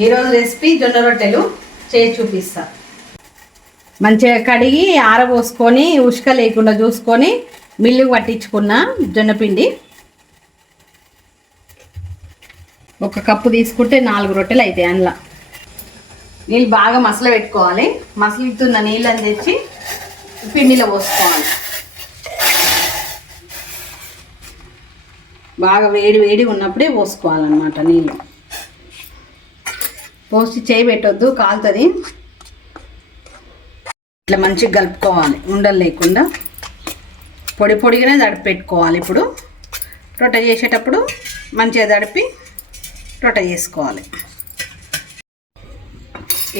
ఈరోజు రెసిపీ జొన్న రొట్టెలు చేసి చూపిస్తా. మంచిగా కడిగి ఆరబోసుకొని ఉష్క లేకుండా చూసుకొని మిల్లుకు పట్టించుకున్న జొన్నపిండి ఒక కప్పు తీసుకుంటే నాలుగు రొట్టెలు అవుతాయి అందులో. నీళ్ళు బాగా మసలు పెట్టుకోవాలి. మసలుతున్న నీళ్ళని తెచ్చి పిండిలో పోసుకోవాలి. బాగా వేడి వేడి ఉన్నప్పుడే పోసుకోవాలన్నమాట నీళ్ళు. పోసి చేయి పెట్టొద్దు కాలుతుంది. ఇట్లా మంచిగా కలుపుకోవాలి ఉండలు లేకుండా. పొడి పొడిగానే తడిపి పెట్టుకోవాలి ఇప్పుడు. రొట్టె చేసేటప్పుడు మంచిగా తడిపి రొట్టె చేసుకోవాలి.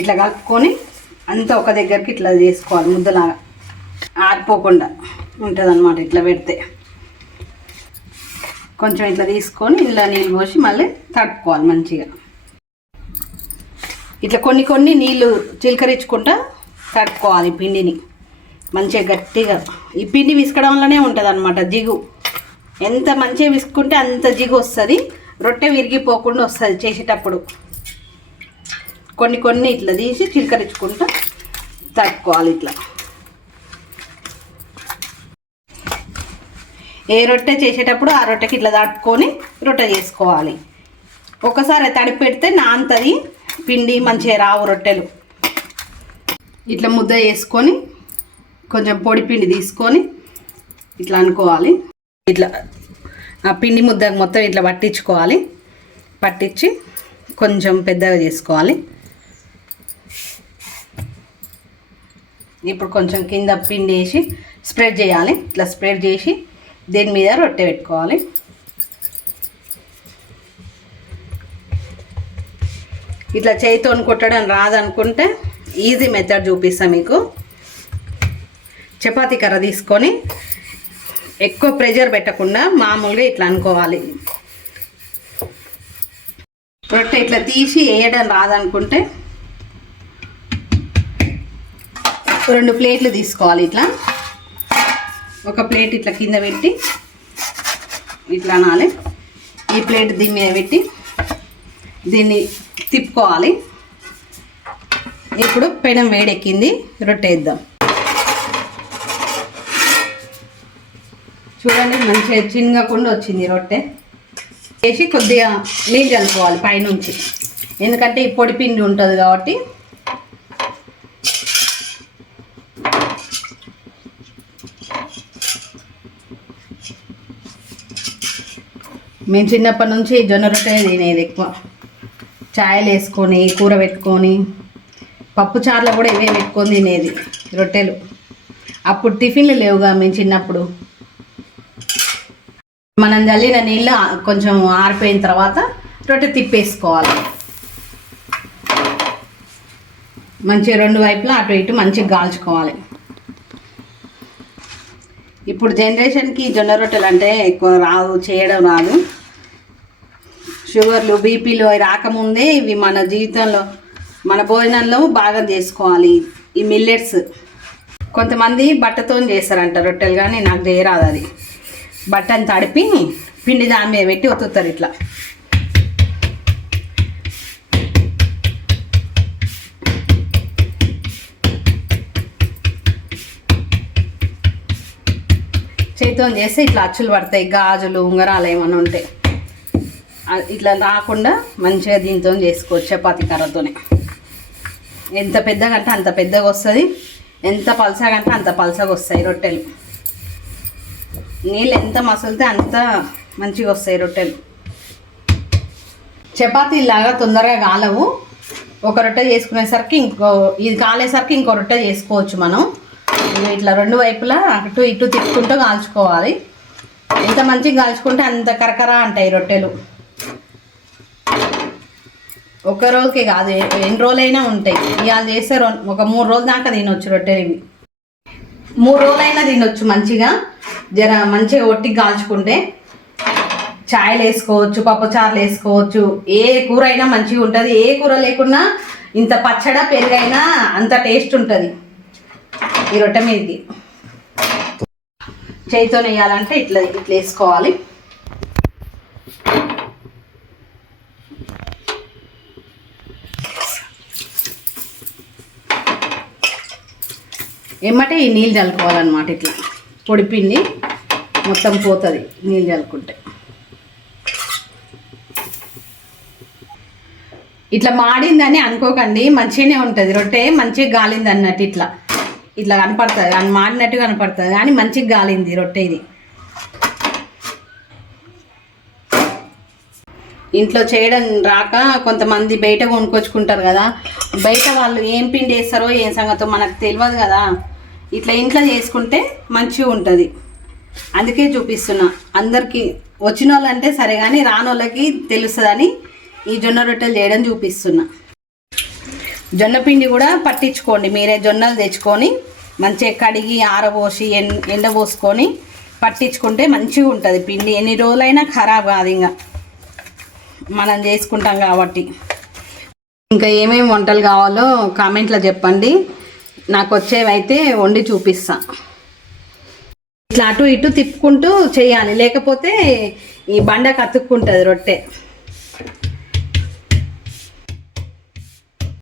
ఇట్లా కలుపుకొని అంతా ఒక దగ్గరికి ఇట్లా చేసుకోవాలి ముద్దలాగా ఆరిపోకుండా ఉంటుంది అనమాట ఇట్లా పెడితే. కొంచెం ఇట్లా తీసుకొని ఇలా నీళ్ళు పోసి మళ్ళీ తడుపుకోవాలి మంచిగా. ఇట్లా కొన్ని కొన్ని నీళ్ళు చిలకరించుకుంటా తడుపుకోవాలి పిండిని. మంచిగా గట్టిగా. ఈ పిండి విసుకడం వల్లనే ఉంటుంది అనమాట జిగు. ఎంత మంచిగా విసుకుంటే అంత జిగు వస్తుంది. రొట్టె విరిగిపోకుండా వస్తుంది చేసేటప్పుడు. కొన్ని కొన్ని ఇట్లా తీసి చిలకరించుకుంటా తట్టుకోవాలి ఇట్లా. ఏ రొట్టె చేసేటప్పుడు ఆ రొట్టెకి ఇట్లా తడుపుకొని రొట్టె చేసుకోవాలి. ఒకసారి తడిపెడితే నాంతది. పిండి మంచిగా రావు రొట్టెలు. ఇట్లా ముద్ద వేసుకొని కొంచెం పొడి పిండి తీసుకొని ఇట్లా అనుకోవాలి. ఇట్లా ఆ పిండి ముద్ద మొత్తం ఇట్లా పట్టించుకోవాలి. పట్టించి కొంచెం పెద్దగా చేసుకోవాలి. ఇప్పుడు కొంచెం కింద పిండి వేసి స్ప్రెడ్ చేయాలి. ఇట్లా స్ప్రెడ్ చేసి దీని మీద రొట్టె పెట్టుకోవాలి. ఇట్లా చేయితో కొట్టడం రాదనుకుంటే ఈజీ మెథడ్ చూపిస్తా మీకు. చపాతీ కర్ర తీసుకొని ఎక్కువ ప్రెషర్ పెట్టకుండా మామూలుగా ఇట్లా అనుకోవాలి. రొట్టె ఇట్లా తీసి వేయడం రాదనుకుంటే రెండు ప్లేట్లు తీసుకోవాలి ఇట్లా. ఒక ప్లేట్ ఇట్లా కింద పెట్టి ఇట్లా అనాలి. ఈ ప్లేట్ దీని మీద పెట్టి దీన్ని తిప్పుకోవాలి. ఇప్పుడు పెనం వేడెక్కింది రొట్టె వేద్దాం. చూడండి మంచిగా చిన్నగకుండా వచ్చింది రొట్టె. వేసి కొద్దిగా నీళ్ళు కలుపుకోవాలి పైనుంచి. ఎందుకంటే ఈ పొడి పిండి ఉంటుంది కాబట్టి. మేము చిన్నప్పటి నుంచి జొన్న రొట్టె తినేది ఎక్కువ. ఛాయలు వేసుకొని కూర పెట్టుకొని పప్పు చారులో కూడా ఇవే పెట్టుకొని తినేది? రొట్టెలు. అప్పుడు టిఫిన్లు లేవుగా మేము చిన్నప్పుడు. మనం చల్లిన నీళ్ళు కొంచెం ఆరిపోయిన తర్వాత రొట్టె తిప్పేసుకోవాలి. మంచిగా రెండు వైపులా అటు ఇటు మంచిగా గాల్చుకోవాలి. ఇప్పుడు జనరేషన్కి జొన్న రొట్టెలు అంటే ఎక్కువ రావు చేయడం రాదు. షుగర్లు బీపీలు అవి రాకముందే ఇవి మన జీవితంలో మన భోజనంలో భాగం చేసుకోవాలి. ఈ మిల్లెట్స్. కొంతమంది బట్టతో చేస్తారంట రొట్టెలు కానీ నాకు చేయరాదు అది. బట్టని తడిపి పిండి దాని మీద పెట్టి ఒత్తుతారు ఇట్లా. చేతితో చేస్తే ఇట్లా అచ్చులు పడతాయి గాజులు ఉంగరాలు ఏమైనా ఉంటాయి ఇట్లా రాకుండా మంచిగా దీంతో చేసుకోవచ్చు చపాతీ కర్రతోనే. ఎంత పెద్దగా అంటే అంత పెద్దగా వస్తుంది ఎంత పలసగా అంటే అంత పలసగా వస్తాయి రొట్టెలు. నీళ్ళు ఎంత మసలితే అంత మంచిగా వస్తాయి రొట్టెలు. చపాతీలాగా తొందరగా కాలవు. ఒక రొట్టె చేసుకునేసరికి ఇంకో ఇది కాలేసరికి ఇంకో రొట్టె చేసుకోవచ్చు మనం. ఇట్లా రెండు వైపులా అటు ఇటు తిప్పుకుంటూ కాల్చుకోవాలి. ఎంత మంచిగా కాల్చుకుంటే అంత కరకర అంటాయి రొట్టెలు. ఒక రోజుకే కాదు ఎన్ని రోజులైనా ఉంటాయి. ఇవాళ చేస్తే ఒక మూడు రోజుల దాకా తినొచ్చు రొట్టెలు ఇవి మూడు రోజులైనా తినొచ్చు మంచిగా. జర మంచిగా ఒట్టి కాల్చుకుంటే చాయలు వేసుకోవచ్చు పప్పుచారులు వేసుకోవచ్చు. ఏ కూర అయినా మంచిగా ఉంటుంది. ఏ కూర లేకున్నా ఇంత పచ్చడ పెరుగైనా అంత టేస్ట్ ఉంటుంది. ఈ రొట్టె మీదకి. చేయితో వేయాలంటే ఇట్లా ఇట్లా వేసుకోవాలి. ఏమంటే ఈ నీళ్ళు చల్లుకోవాలన్నమాట ఇట్లా. పొడిపిండి మొత్తం పోతుంది నీళ్ళు చల్లుకుంటే. ఇట్లా మాడిందని అనుకోకండి మంచిగానే ఉంటుంది. రొట్టె మంచిగా గాలింది అన్నట్టు ఇట్లా. ఇట్లా కనపడుతుంది. అని మాడినట్టు కనపడుతుంది. కానీ మంచిగా గాలింది రొట్టె ఇది ఇంట్లో చేయడం రాక కొంతమంది బయట కొనుక్కొచ్చుకుంటారు కదా. బయట వాళ్ళు ఏం పిండి వేస్తారో ఏం సంగతో మనకు తెలియదు కదా. ఇట్లా ఇంట్లో చేసుకుంటే మంచిగా ఉంటుంది. అందుకే చూపిస్తున్నా. అందరికీ వచ్చిన వాళ్ళంటే సరే కానీ రాని వాళ్ళకి తెలుస్తుందని ఈ జొన్న రొట్టెలు చేయడం చూపిస్తున్నా. జొన్న పిండి కూడా పట్టించుకోండి. మీరే జొన్నలు తెచ్చుకొని మంచిగా కడిగి ఆరబోసి ఎన్ ఎండబోసుకొని పట్టించుకుంటే మంచిగా ఉంటుంది. పిండి ఎన్ని రోజులైనా ఖరాబ్ కాదు ఇంకా మనం చేసుకుంటాం కాబట్టి. ఇంకా ఏమేమి వంటలు కావాలో కామెంట్లో చెప్పండి. నాకు వచ్చేవైతే వండి చూపిస్తా. ఇట్లా అటు ఇటు తిప్పుకుంటూ చేయాలి. లేకపోతే ఈ బండ కతుక్కుంటుంది రొట్టె.